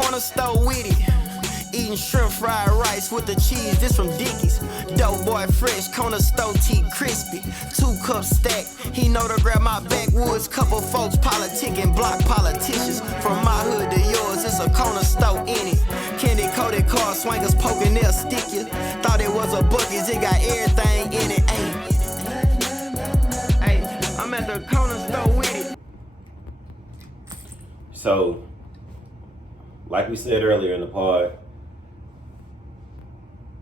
corner store with it. Eating shrimp fried rice with the cheese, this from Dickies. Dope boy fresh, corner store tea crispy. 2 cups stacked, he know to grab my backwoods. Couple folks politicking, block politicians. From my hood to yours, it's a corner store in it. Candy coated car swingers poking, they'll stick you. Thought it was a Buc-ee's, it got everything in it. Hey, I'm at the corner store with it. So, like we said earlier in the pod,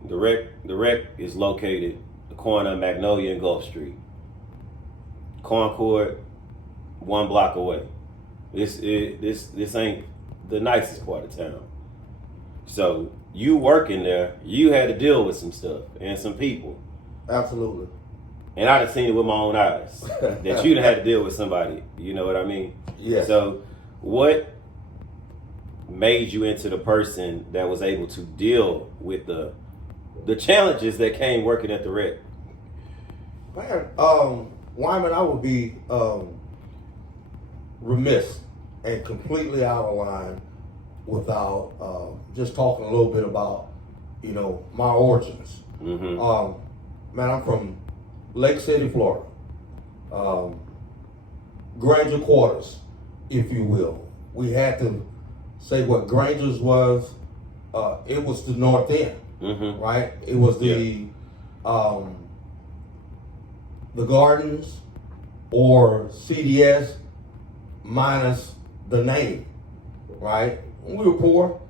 the rec is located the corner of Magnolia and Gulf Street. Concord, 1 block away. This ain't the nicest part of town. So you working there, you had to deal with some stuff and some people. Absolutely. And I done seen it with my own eyes that you done had to deal with somebody. You know what I mean? Yeah. So what made you into the person that was able to deal with the challenges that came working at the rec? Man, Wyman, I would be remiss and completely out of line without just talking a little bit about, my origins. Mm-hmm. Man, I'm from Lake City, Florida. Granger Quarters, if you will. We had to say what Granger's was. It was the North End. Mm-hmm. Right? It was the Gardens or CDS minus the name, right? We were poor,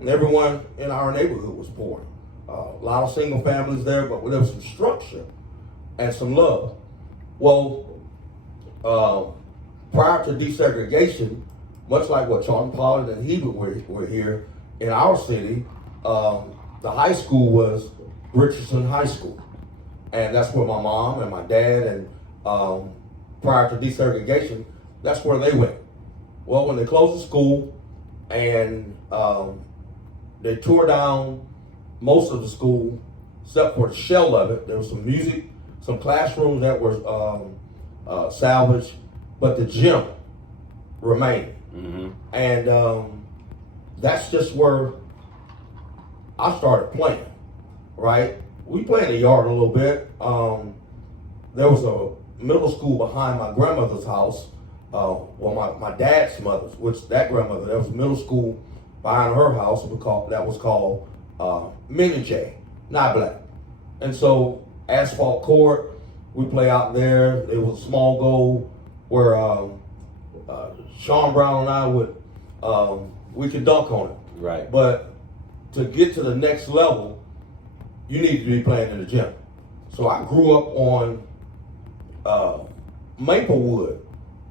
and everyone in our neighborhood was poor. A lot of single families there, but there was some structure and some love. Well, prior to desegregation, much like what Charlton Pollard and Hebert were here in our city, the high school was Richardson High School. And that's where my mom and my dad and prior to desegregation, that's where they went. Well, when they closed the school and they tore down most of the school, except for the shell of it, there was some music, some classrooms that were salvaged, but the gym remained. Mm-hmm. And that's just where I started playing, right? We played in the yard a little bit. There was a middle school behind my grandmother's house, my dad's mother's, which that grandmother, there was a middle school behind her house that was called Minnie J, not black. And so asphalt court, we play out there. It was a small goal where Sean Brown and I we could dunk on it. Right. But to get to the next level, you need to be playing in the gym. So I grew up on Maplewood,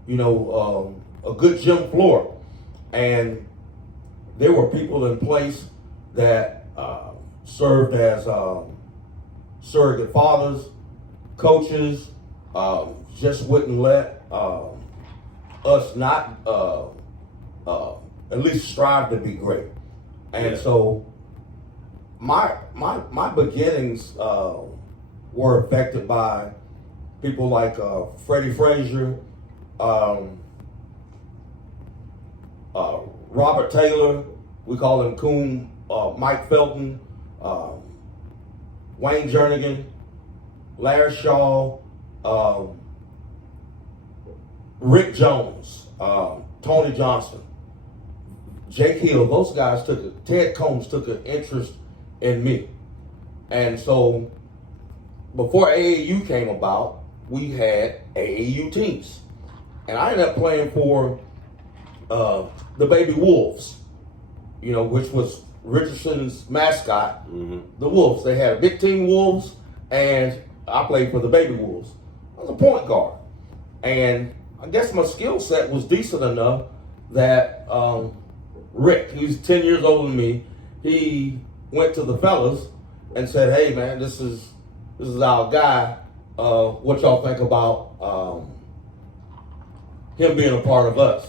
a good gym floor. And there were people in place that served as surrogate fathers, coaches, just wouldn't let us not at least strive to be great. And so my beginnings were affected by people like Freddie Frazier, Robert Taylor, we call him Coon, Mike Felton, Wayne Jernigan, Larry Shaw, Rick Jones, Tony Johnson, Jake Hill. Those guys Ted Combs took an interest in me. And so before AAU came about, we had AAU teams. And I ended up playing for the Baby Wolves, which was Richardson's mascot, the Wolves. They had a big team Wolves, and I played for the Baby Wolves. I was a point guard. And I guess my skill set was decent enough that Rick, he's 10 years older than me, he went to the fellas and said, hey man, this is our guy. What y'all think about him being a part of us?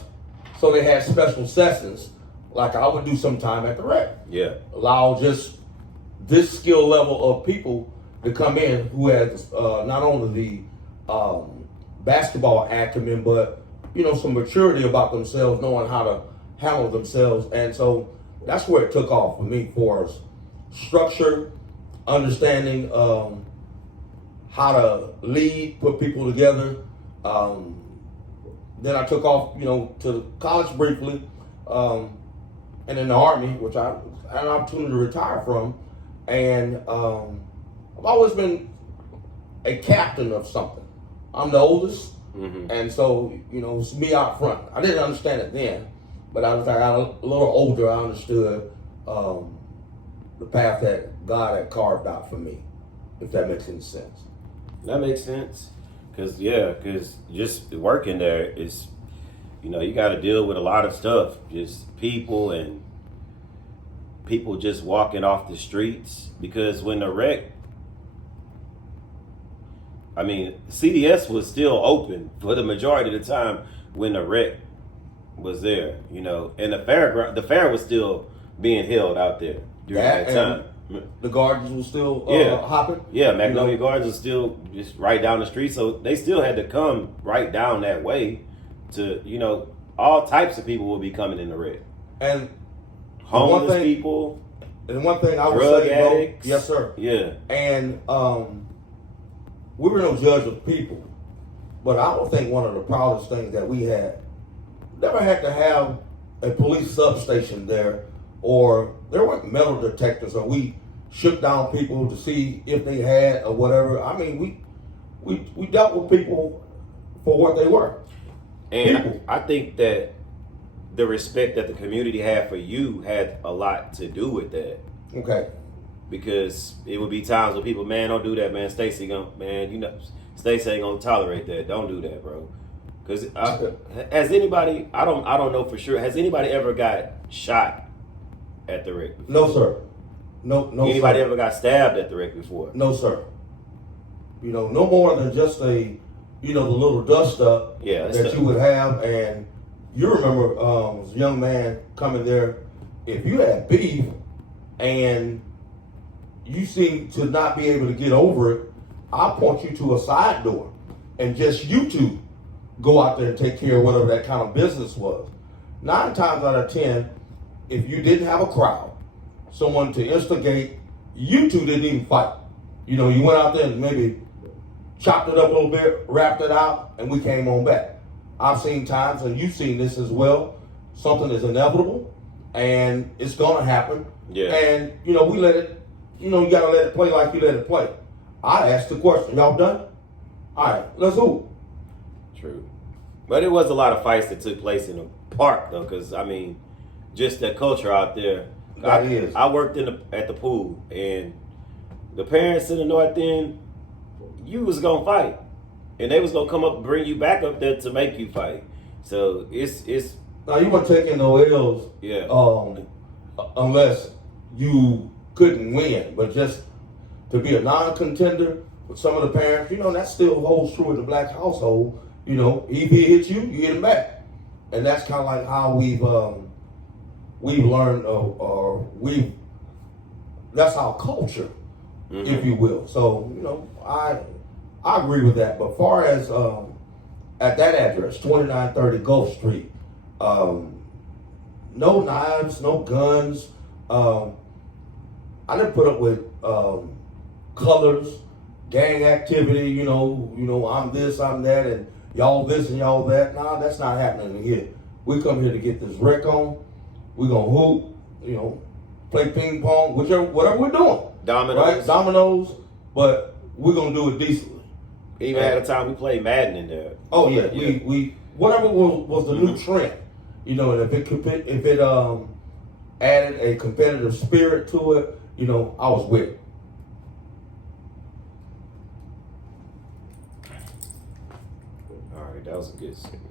So they had special sessions like I would do sometime at the rec. Yeah. Allow just this skill level of people to come in who had not only the basketball acumen, but some maturity about themselves, knowing how to handle themselves. And so that's where it took off for me, for structure, understanding how to lead, put people together. Then I took off, to college briefly, and in the Army, which I had an opportunity to retire from. And I've always been a captain of something. I'm the oldest, and so, it's me out front. I didn't understand it then, but as I got a little older, I understood the path that God had carved out for me, if that makes any sense. That makes sense. Because just working there is, you got to deal with a lot of stuff. Just people just walking off the streets. Because when the wreck, CDS was still open for the majority of the time when the wreck was there, and the fair was still being held out there during that time. The gardens were still hopping? Yeah, Magnolia Gardens was still just right down the street. So they still had to come right down that way to, all types of people will be coming in the wreck. And homeless people. And one thing I would drug say, addicts. yes, sir. Yeah. And we were no judge of people. But I would think one of the proudest things that we had, never had to have a police substation there, or there weren't metal detectors, or we shook down people to see if they had or whatever. We dealt with people for what they were. And people. I think that the respect that the community had for you had a lot to do with that. Okay. Because it would be times when people, man, don't do that, man. Stacey Stacey ain't gonna tolerate that. Don't do that, bro. Because has anybody? I don't know for sure. Has anybody ever got shot at the wreck before? No, sir. No. Anybody sir. ever got stabbed at the wreck before? No, sir. No more than just the little dust up that you would have. And you remember, as a young man coming there, if you had beef and you seem to not be able to get over it, I'll point you to a side door and just you two go out there and take care of whatever that kind of business was. 9 times out of 10, if you didn't have a crowd, someone to instigate, you two didn't even fight. You went out there and maybe chopped it up a little bit, wrapped it out, and we came on back. I've seen times, and you've seen this as well, something is inevitable, and it's going to happen. Yeah. And, we let it, you got to let it play like you let it play. I asked the question, y'all done? All right, let's hoop. True. But it was a lot of fights that took place in the park, though, because, just that culture out there. I worked at the pool, and the parents in the North End, you was going to fight. And they was going to come up and bring you back up there to make you fight. So it's now you weren't taking no L's, unless you couldn't win. But just to be a non-contender with some of the parents, that still holds true in the black household. If he hits you, you hit him back, and that's kind of like how we've learned, or that's our culture, if you will. So I agree with that. But far as at that address, 2930 Gulf Street, no knives, no guns. I didn't put up with colors, gang activity. I'm this, I'm that, and y'all this and y'all that. Nah, that's not happening here. We come here to get this wreck on. We're gonna hoop, play ping pong, whatever we're doing. Dominoes. Right? Dominoes, but we're gonna do it decently. Even at a time we played Madden in there. Oh yeah. We whatever was the new trend, and if it added a competitive spirit to it, I was with it. All right, that was a good segment.